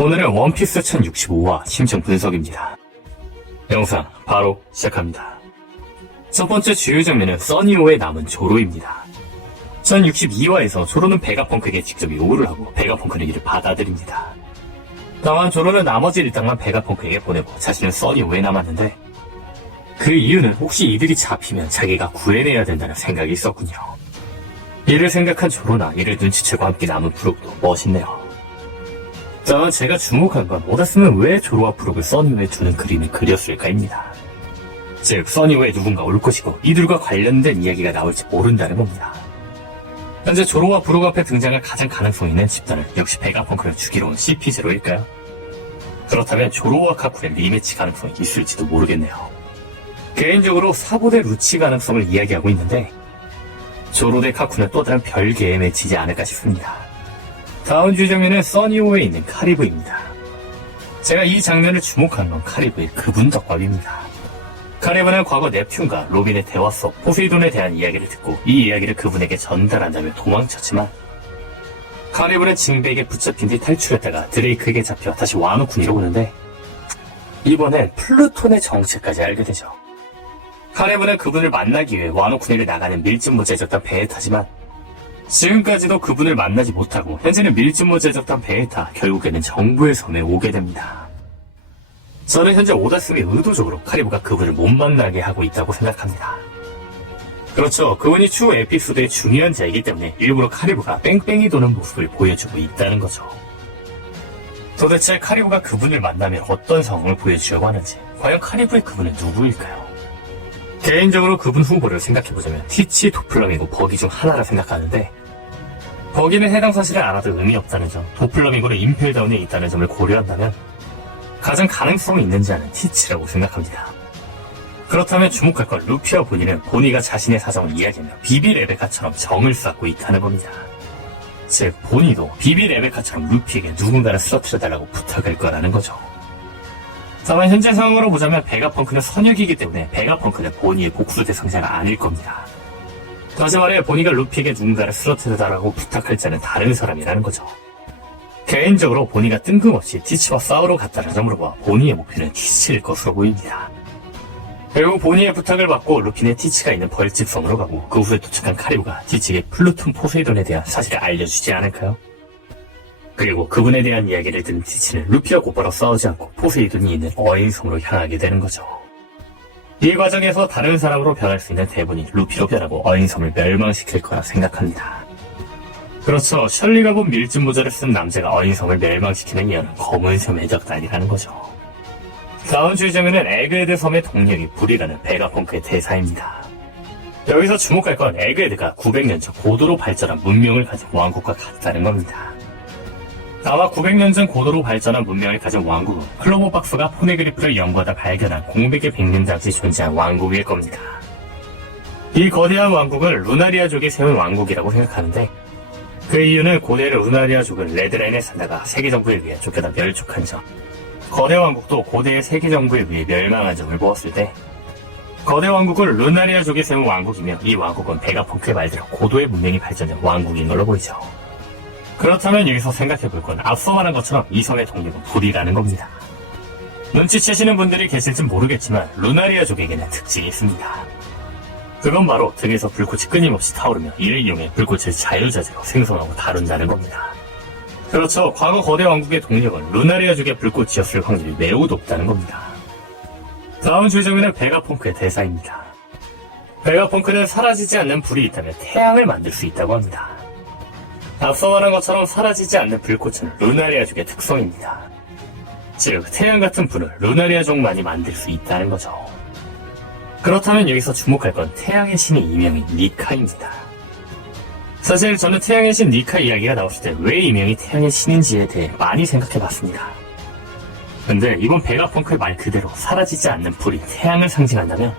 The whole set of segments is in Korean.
오늘은 원피스 1065화 심층 분석입니다. 영상 바로 시작합니다. 첫 번째 주요 장면은 써니오의 남은 조로입니다. 1062화에서 조로는 베가펑크에게 직접 요구를 하고 베가펑크는 이를 받아들입니다. 다만 조로는 나머지 일당만 베가펑크에게 보내고 자신은 써니오에 남았는데 그 이유는 혹시 이들이 잡히면 자기가 구해내야 된다는 생각이 있었군요. 이를 생각한 조로나 이를 눈치채고 함께 남은 브룩도 멋있네요. 다만 제가 주목한 건 오다스는 왜 조로와 브룩을 써니오에 두는 그림을 그렸을까입니다. 즉 써니오에 누군가 올 것이고 이들과 관련된 이야기가 나올지 모른다는 겁니다. 현재 조로와 브룩 앞에 등장할 가장 가능성 있는 집단은 역시 베가펑크를 죽이러 온 CP0일까요? 그렇다면 조로와 카쿠의 리매치 가능성이 있을지도 모르겠네요. 개인적으로 사보 대 루치 가능성을 이야기하고 있는데 조로 대 카쿠는 또 다른 별개의 매치지 않을까 싶습니다. 다음 주 장면은 써니오에 있는 카리브입니다. 제가 이 장면을 주목한 건 카리브의 그분 덕밥입니다. 카리브는 과거 넵튠과 로빈의 대화 속 포세이돈에 대한 이야기를 듣고 이 이야기를 그분에게 전달한다며 도망쳤지만 카리브는 징베에게 붙잡힌 뒤 탈출했다가 드레이크에게 잡혀 다시 와노쿠니로 오는데 이번엔 플루톤의 정체까지 알게 되죠. 카리브는 그분을 만나기 위해 와노쿠니를 나가는 밀짚모자에 졌던 배에 타지만 지금까지도 그분을 만나지 못하고 현재는 밀짚모자에 졌던 배에 타 결국에는 정부의 섬에 오게 됩니다. 저는 현재 오다스미 의도적으로 카리브가 그분을 못 만나게 하고 있다고 생각합니다. 그렇죠. 그분이 추후 에피소드의 중요한 자이기 때문에 일부러 카리브가 뺑뺑이 도는 모습을 보여주고 있다는 거죠. 도대체 카리브가 그분을 만나면 어떤 상황을 보여주려고 하는지, 과연 카리브의 그분은 누구일까요? 개인적으로 그분 후보를 생각해보자면 티치, 도플러밍고, 버기 중 하나라 생각하는데 버기는 해당 사실을 알아도 의미 없다는 점, 도플러밍고는 임펠다운에 있다는 점을 고려한다면 가장 가능성이 있는지 아는 티치라고 생각합니다. 그렇다면 주목할 건 루피와 보니는 보니가 자신의 사정을 이야기하며 비비 레베카처럼 정을 쌓고 있다는 겁니다. 즉 보니도 비비 레베카처럼 루피에게 누군가를 쓰러뜨려달라고 부탁할 거라는 거죠. 다만 현재 상황으로 보자면 베가펑크는 선역이기 때문에 베가펑크는 보니의 복수 대상자가 아닐 겁니다. 다시 말해 보니가 루피에게 누군가를 쓰러뜨려달라고 부탁할 자는 다른 사람이라는 거죠. 개인적으로 보니가 뜬금없이 티치와 싸우러 갔다는 점으로 봐 보니의 목표는 티치일 것으로 보입니다. 결국 보니의 부탁을 받고 루피는 티치가 있는 벌집섬으로 가고 그 후에 도착한 카리브가 티치에게 플루톤 포세이돈에 대한 사실을 알려주지 않을까요? 그리고 그분에 대한 이야기를 듣는 티치는 루피와 곧바로 싸우지 않고 포세이돈이 있는 어인섬으로 향하게 되는 거죠. 이 과정에서 다른 사람으로 변할 수 있는 대본이 루피로 변하고 어인섬을 멸망시킬 거라 생각합니다. 그렇죠. 셜리가 본 밀짚모자를 쓴 남자가 어인섬을 멸망시키는 이유는 검은 섬의 적단이라는 거죠. 다음 주의 장면은 에그헤드 섬의 동력이 불이라는 베가펑크의 대사입니다. 여기서 주목할 건 에그헤드가 900년 전 고도로 발전한 문명을 가진 왕국과 같다는 겁니다. 아마 900년 전 고도로 발전한 문명을 가진 왕국은 클로버박스가 포네그리프를 연구하다 발견한 공백의 백년 당시 존재한 왕국일 겁니다. 이 거대한 왕국을 루나리아족이 세운 왕국이라고 생각하는데 그 이유는 고대 루나리아족은 레드라인에 살다가 세계정부에 의해 쫓겨다 멸족한 점, 거대 왕국도 고대의 세계정부에 의해 멸망한 점을 보았을 때 거대 왕국을 루나리아족이 세운 왕국이며 이 왕국은 베가펑크의 말대로 고도의 문명이 발전된 왕국인 걸로 보이죠. 그렇다면 여기서 생각해볼 건 앞서 말한 것처럼 이 섬의 동력은 불이라는 겁니다. 눈치채시는 분들이 계실진 모르겠지만 루나리아족에게는 특징이 있습니다. 그건 바로 등에서 불꽃이 끊임없이 타오르며 이를 이용해 불꽃을 자유자재로 생성하고 다룬다는 겁니다. 그렇죠. 과거 거대 왕국의 동력은 루나리아족의 불꽃이었을 확률이 매우 높다는 겁니다. 다음 주의 장면은 베가펑크의 대사입니다. 베가펑크는 사라지지 않는 불이 있다면 태양을 만들 수 있다고 합니다. 앞서 말한 것처럼 사라지지 않는 불꽃은 루나리아족의 특성입니다. 즉 태양 같은 불을 루나리아족만이 만들 수 있다는 거죠. 그렇다면 여기서 주목할 건 태양의 신의 이명인 니카입니다. 사실 저는 태양의 신 니카 이야기가 나왔을 때 왜 이명이 태양의 신인지에 대해 많이 생각해봤습니다. 근데 이번 베가펑크의 말 그대로 사라지지 않는 불이 태양을 상징한다면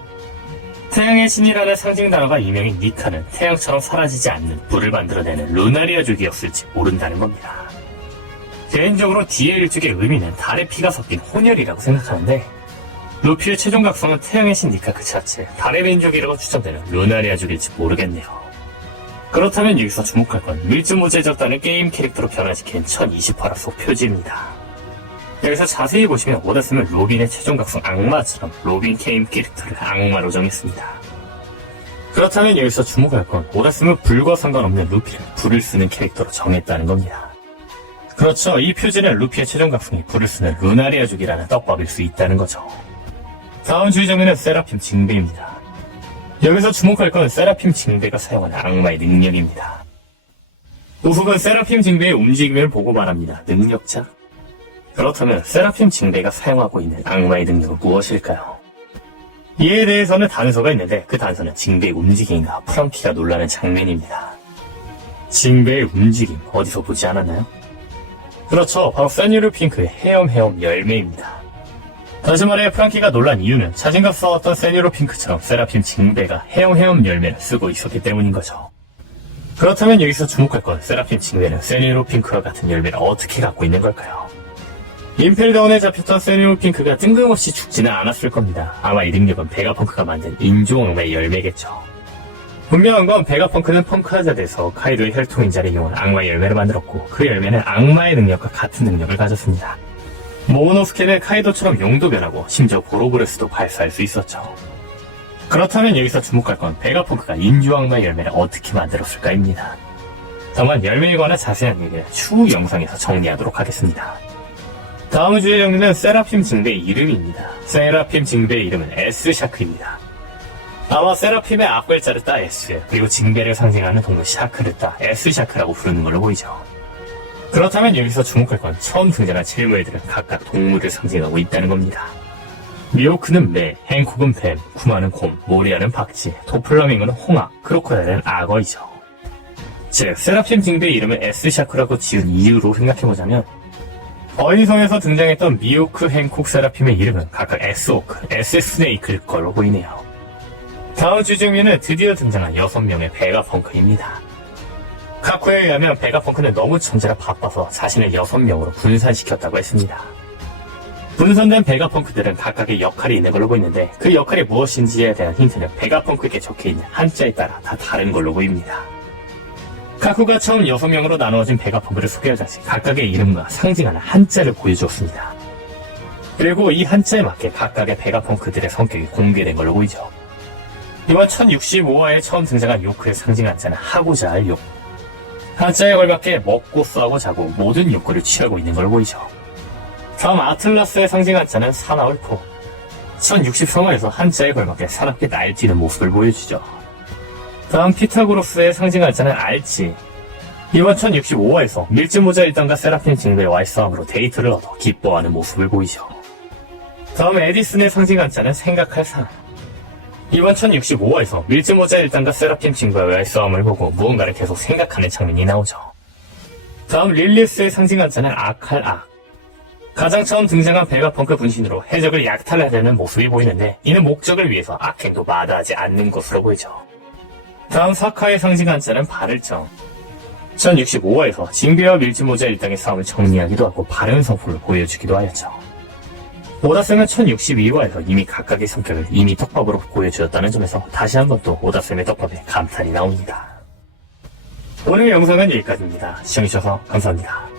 태양의 신이라는 상징 단어가 이명인 니카는 태양처럼 사라지지 않는 불을 만들어내는 루나리아족이었을지 모른다는 겁니다. 개인적으로 뒤에 일족의 의미는 달의 피가 섞인 혼혈이라고 생각하는데 루피의 최종 각성은 태양의 신 니카 그 자체, 달의 민족이라고 추정되는 루나리아족일지 모르겠네요. 그렇다면 여기서 주목할 건 밀짚모자에 적다는 게임 캐릭터로 변화시킨 1028화 속 표지입니다. 여기서 자세히 보시면 오다스는 로빈의 최종 각성 악마처럼 로빈 케임 캐릭터를 악마로 정했습니다. 그렇다면 여기서 주목할 건 오다스는 불과 상관없는 루피를 불을 쓰는 캐릭터로 정했다는 겁니다. 그렇죠. 이 표지는 루피의 최종 각성이 불을 쓰는 루나리아족이라는 떡밥일 수 있다는 거죠. 다음 주의 장면은 세라핌 징배입니다. 여기서 주목할 건 세라핌 징배가 사용하는 악마의 능력입니다. 우후은 세라핌 징배의 움직임을 보고 말합니다. 능력자? 그렇다면 세라핌 징배가 사용하고 있는 악마의 능력은 무엇일까요? 이에 대해서는 단서가 있는데 그 단서는 징배의 움직임과 프랑키가 놀라는 장면입니다. 징배의 움직임 어디서 보지 않았나요? 그렇죠. 바로 세니르 핑크의 헤엄 열매입니다. 다시 말해 프랑키가 놀란 이유는 자신과 싸웠던 세니르 핑크처럼 세라핌 징배가 헤엄 열매를 쓰고 있었기 때문인 거죠. 그렇다면 여기서 주목할 건 세라핌 징배는 세니르 핑크와 같은 열매를 어떻게 갖고 있는 걸까요? 임펠다운에 잡혔던 세니르 핑크가 뜬금없이 죽지는 않았을 겁니다. 아마 이 능력은 베가펑크가 만든 인조악마의 열매겠죠. 분명한 건 베가펑크는 펑크하자드에서 카이도의 혈통인자를 이용한 악마의 열매를 만들었고 그 열매는 악마의 능력과 같은 능력을 가졌습니다. 모노스케는 카이도처럼 용도 변하고 심지어 보로브레스도 발사할 수 있었죠. 그렇다면 여기서 주목할 건 베가펑크가 인조악마의 열매를 어떻게 만들었을까입니다. 다만 열매에 관한 자세한 얘기는 추후 영상에서 정리하도록 하겠습니다. 다음 주의 정리는 세라핌 징배의 이름입니다. 세라핌 징배의 이름은 S샤크입니다. 아마 세라핌의 앞글자를 따 S, 그리고 징배를 상징하는 동물 샤크를 따 S샤크라고 부르는 걸로 보이죠. 그렇다면 여기서 주목할 건 처음 등장한 칠무애들은 각각 동물을 상징하고 있다는 겁니다. 미오크는 매, 행콕은 뱀, 쿠마는 곰, 모리아는 박쥐, 도플라밍고는 홍악, 크로코다일은 악어이죠. 즉, 세라핌 징배의 이름을 S샤크라고 지은 이유로 생각해보자면 어인성에서 등장했던 미오크, 행콕, 세라핌의 이름은 각각 S오크, S스네이크일 걸로 보이네요. 다음 주 장면은 드디어 등장한 6명의 베가펑크입니다. 카쿠에 의하면 베가펑크는 너무 천재라 바빠서 자신을 6명으로 분산시켰다고 했습니다. 분산된 베가펑크들은 각각의 역할이 있는 걸로 보이는데 그 역할이 무엇인지에 대한 힌트는 베가펑크에게 적혀있는 한자에 따라 다 다른 걸로 보입니다. 카쿠가 처음 6명으로 나누어진 베가펑크를 소개하자니 각각의 이름과 상징하는 한자를 보여주었습니다. 그리고 이 한자에 맞게 각각의 베가펑크들의 성격이 공개된 걸로 보이죠. 이번 1065화에 처음 등장한 요크의 상징 한자는 하고자 할 욕. 한자에 걸맞게 먹고 싸고 자고 모든 욕구를 취하고 있는 걸로 보이죠. 다음 아틀라스의 상징 한자는 사나울코. 1063화에서 한자에 걸맞게 사납게 날뛰는 모습을 보여주죠. 다음 피타고로스의 상징 한자는 알치. 이번 1065화에서 밀짚모자 일당과 세라핌 징배와의 싸움으로 데이트를 얻어 기뻐하는 모습을 보이죠. 다음 에디슨의 상징 한자는 생각할 사람. 이번 1065화에서 밀짚모자 일당과 세라핌 징배와의 싸움을 보고 무언가를 계속 생각하는 장면이 나오죠. 다음 릴리스의 상징 한자는 악할 악. 가장 처음 등장한 베가펑크 분신으로 해적을 약탈하려는 모습이 보이는데 이는 목적을 위해서 악행도 마다하지 않는 것으로 보이죠. 다음 사카의 상징 한자는 발을정. 1065화에서 징배와 밀짚모자 일당의 싸움을 정리하기도 하고 바른 성품을 보여주기도 하였죠. 오다쌤은 1062화에서 이미 각각의 성격을 이미 떡밥으로 보여주었다는 점에서 다시 한번 또 오다쌤의 떡밥에 감탄이 나옵니다. 오늘 영상은 여기까지입니다. 시청해주셔서 감사합니다.